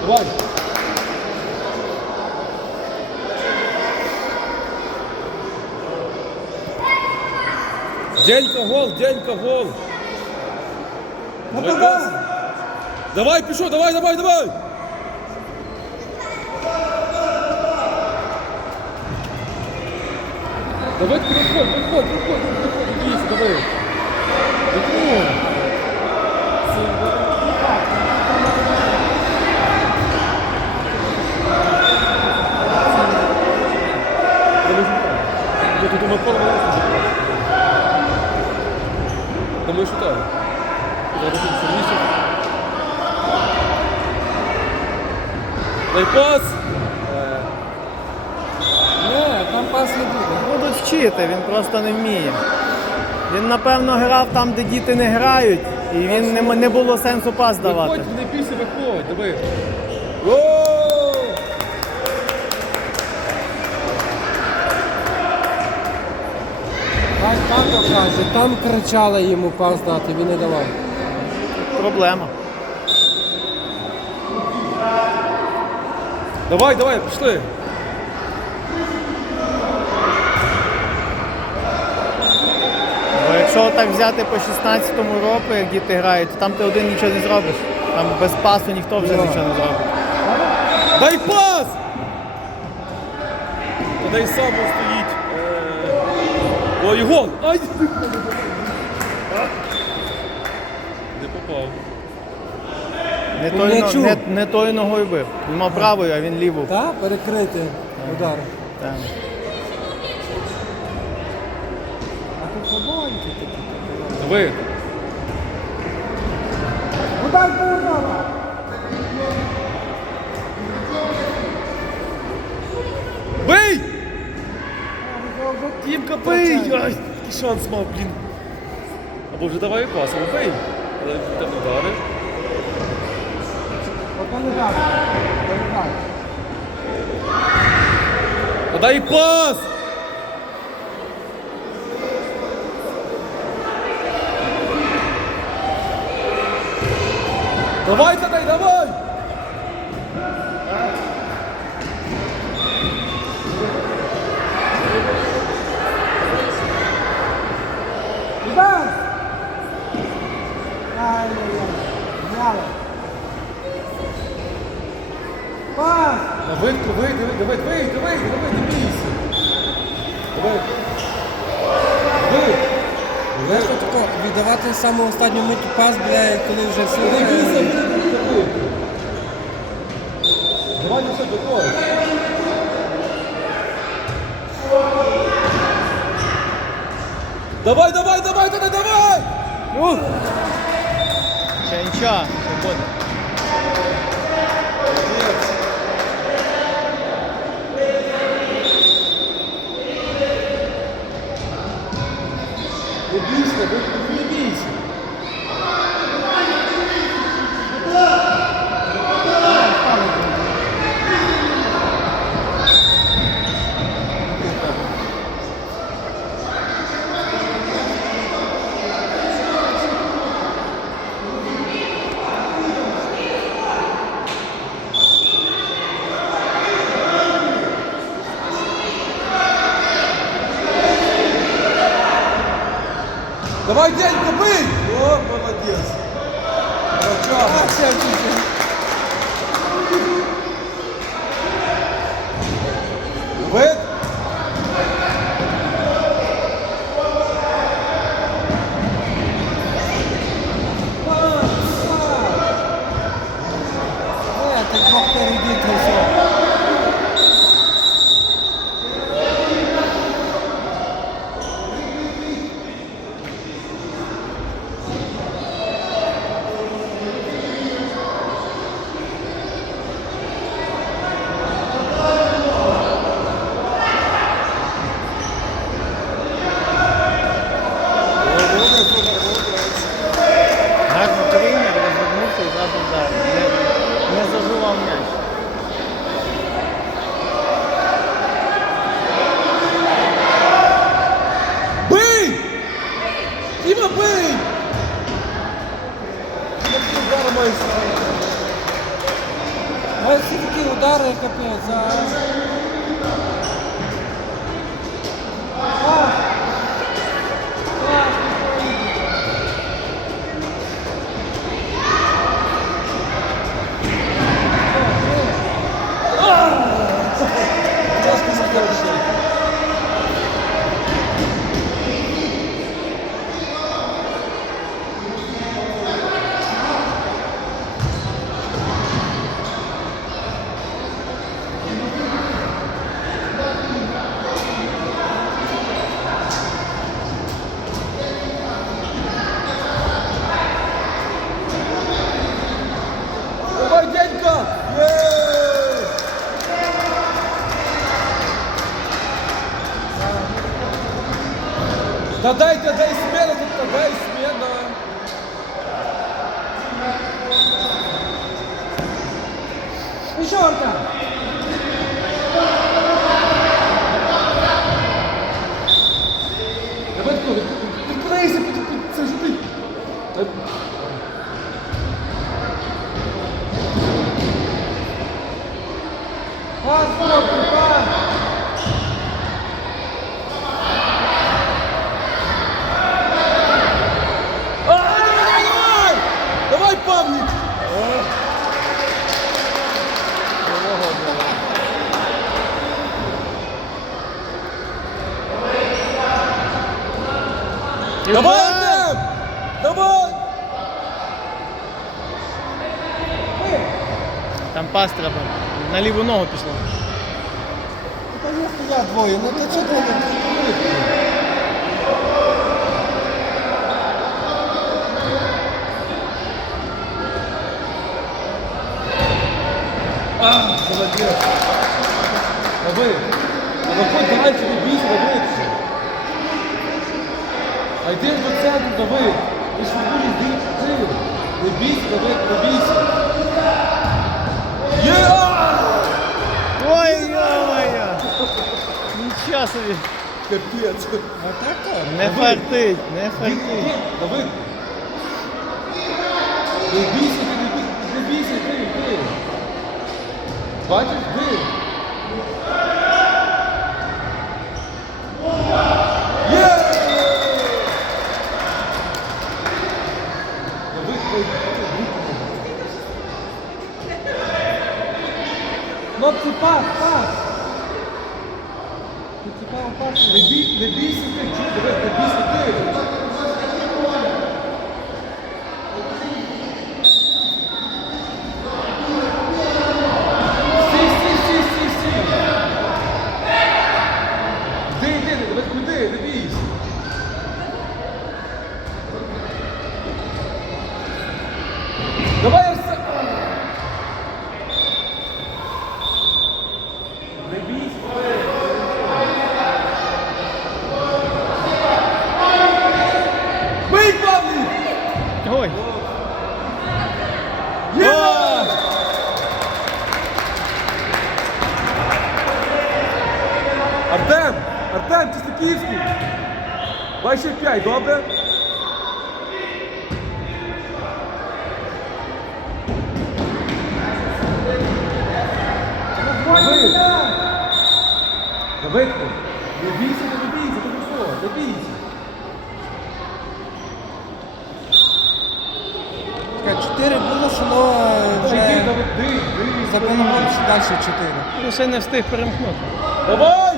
Давай. Денька гол, Денька гол. Давай, пас. Давай, пішов, давай, давай, давай. Давай, переходь, переходь, переходь, дивіться, давай. Давай. Просто не вміє. Він, напевно, грав там, де діти не грають, і він не, не було сенсу пас давати. Виходь, не бійся, виходь! Хай тато каже, там кричали йому пас дати, він не давав. Проблема. Давай, давай, пішли. Бо якщо так взяти по 16-му року, як діти грають, то там ти один нічого не зробиш. Там без пасу ніхто вже Ну. нічого не зробить. Дай пас! Та дай сам стоїть. Е, Ой, гол! Ай! Не попав. Не, Ну, той, не чув. не, не тою ногою бив. Він мав правою, а він ліву. Так, перекрити удар. Так. А тут слабонький Давай. Удар удару. Бий! Тімка, бий! Ай, шанс мав, блін. Або вже давай пас, бий. Але там удари. Поки не дати. Не дати. Та дай пас! Давай, дай, давай! Удар! Ай-яй-яй. Зняли. Пас! Давай, давай, давай, давай, давай, давай, давай, не бійся. Що таке? Віддавати саму останню мить пас, бля, коли вже всі. Не бійся, е, давай. Давай до давай. Давай, давай, давай, давай, давай! Ще нічого, не буде. Не бійся, не- не бійся. Давай, дядька, бий! О, молодец! Красава. Діма, ти зараз маєш. Ось всі Ногу пішло. Та є я двоє, ну то чого ти не А, молодец! Давай! Виходь дальше, не бійся, давай! А йди до центру, давай! Ти ж футболі йди, ти! Не бійся, давай, не бійся! Є! Ой, йо-моє! Собі. Капець! Не фартить, не фартить. давай! Не бійся, ти не бійся, не бійся, ти, ти! Бачиш, ти! Є! Давай, давай, давай. Хлопці, пас, пас! Ти цікаво пас? Не бійся, не бійся ти, чу, давай, не бійся ти. Стій, стій, стій, стій, стій. Іди, іди, давай куди, не бійся. Давай, Арсен. Не бійся. Бий, Павлік! Ой, Є! Артем! Артем, Чистяківський! Бачиш 5, добре? Давид! Давидко! Не бійся, не бійся, ти що? Не бійся! Чекай, чотири було, що воно вже Давид, що далі чотири. ну ще не встиг перемкнути. Давай!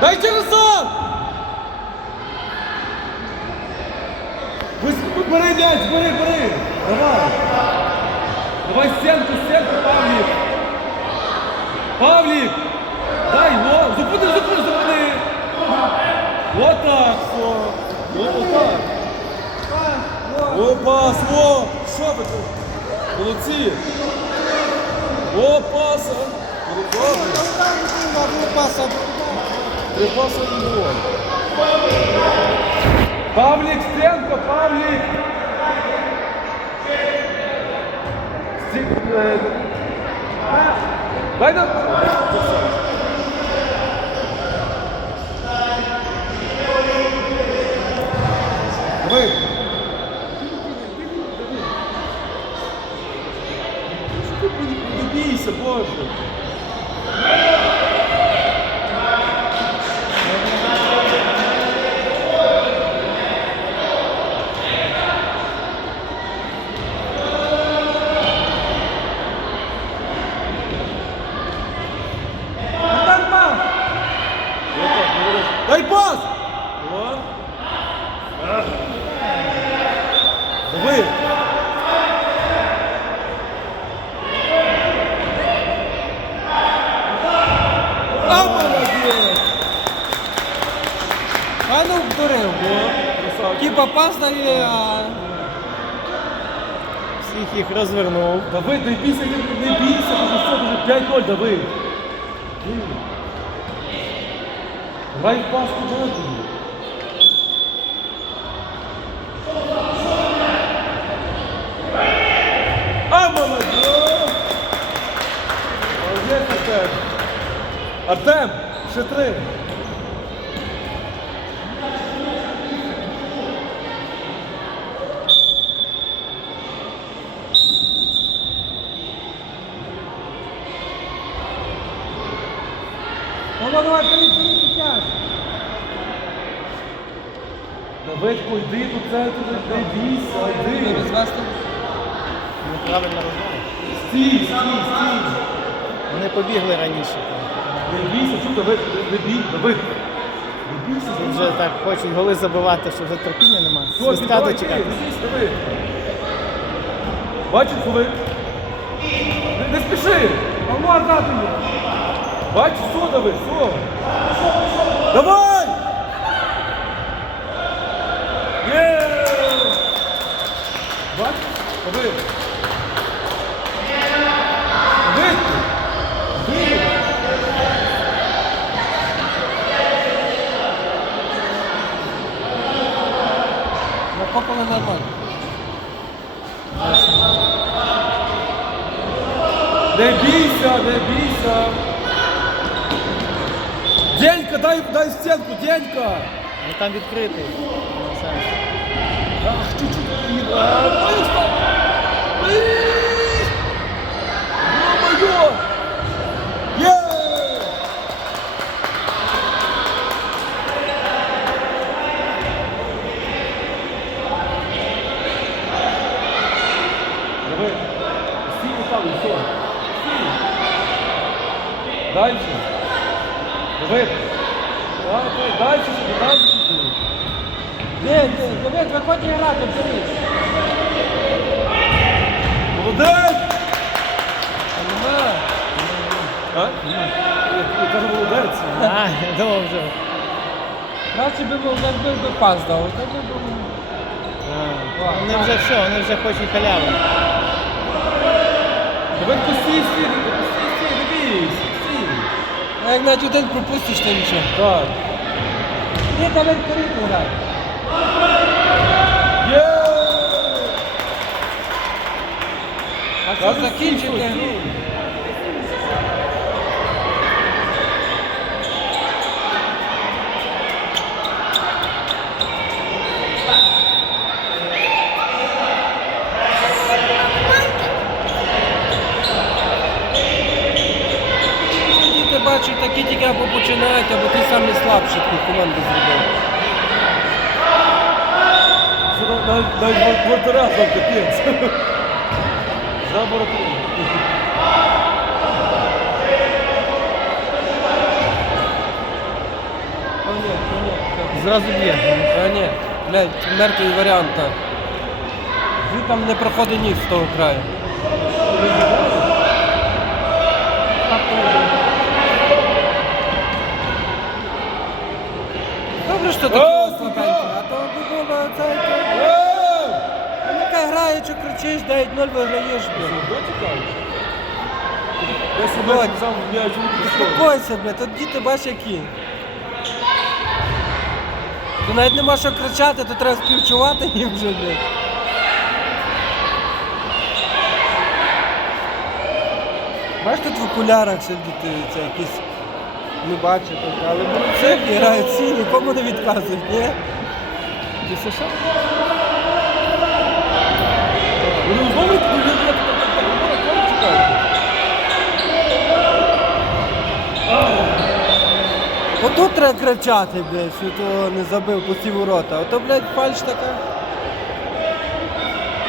Дай через сам! Ви- Бери м'яч, бери, бери! Давай! Давай стенку, стенку, Павлік! Павлік! Дай, во! Зупини, зупини, зупини! Вот так, все! Вот так! О, пас, во! Що ви тут? Молодці! О, паса! Добре! Одну паса. Три паса і гол. Павлік, стенка, Павлік! Стій, е, Дай на... Давай. Боже. Дай пас! О. Дави! А, молодець! А ну. Красавчик. Типа пас дає, а Всіх їх розвернув. Дави, не бійся, не, бійся, вже все, вже 5-0, дави. Дави. Грай в пас туди. А. Артем, ще три. Давай, бери, бери, підтягуй. Давидко, йди до центру, не бійся, йди. Неправильно розмова. Стій, стій, стій. Вони побігли раніше. Не бійся, що Давид, не бій, Давид. Не бійся, Тут вже так хочуть голи забивати, що вже терпіння немає. Свистка дочекати. Давид. Бачиш, коли? Не, не спіши. Помог дати. Що, Давид, що? Давай! Є! Давид! Давид! Накопали нормально. Не бійся, не бійся. Дай, дай стенку, Денька. Ну там відкритий. Ах, чуть-чуть. Ё-моё. Є! Давай. Там, все. Дальше. Давай, дальше, собі, дальше. собі. Де, де, Давид, виходь і грати, бери. Молодець! Нема. А? Я кажу, молодець. А, я думав вже. Краще би був, якби би пас дав. Та би був. А, Вони вже все, вони вже хочуть халяви. Давай постій, стій, стій. А як навіть один пропустиш, то нічого. Так. Ні, Давид, бери грай. Є! А що закінчити бачать, такі тільки або починають, або ті самі слабші таку команду на- навіть там капець. Ні, ні. Зразу б'є. А ні, блядь, мертвий варіант так. Він там не проходить ніч з того краю. Добре, що такі кричиш, 9-0 виграєш? Я себе сам м'яч у Успокойся, тут діти бачиш які. Тут навіть нема що кричати, то треба співчувати їм вже, блядь. Бачиш, тут в окулярах сидіти, це якісь не бачать, але борцеві грають всі, нікому не відказують, ні? Ти що що? Вони знову йдуть, вони йдуть, так, так, так, так, чекають. Отут треба кричати, блядь, що то не забив пусті ворота. Ото, блядь, фальш така.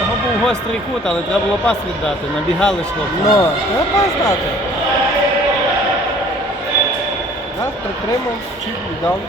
Його був гострий кут, але треба було пас віддати. Набігали хлопці. Ну, треба пас дати. Раз, прикримав, чіп віддав.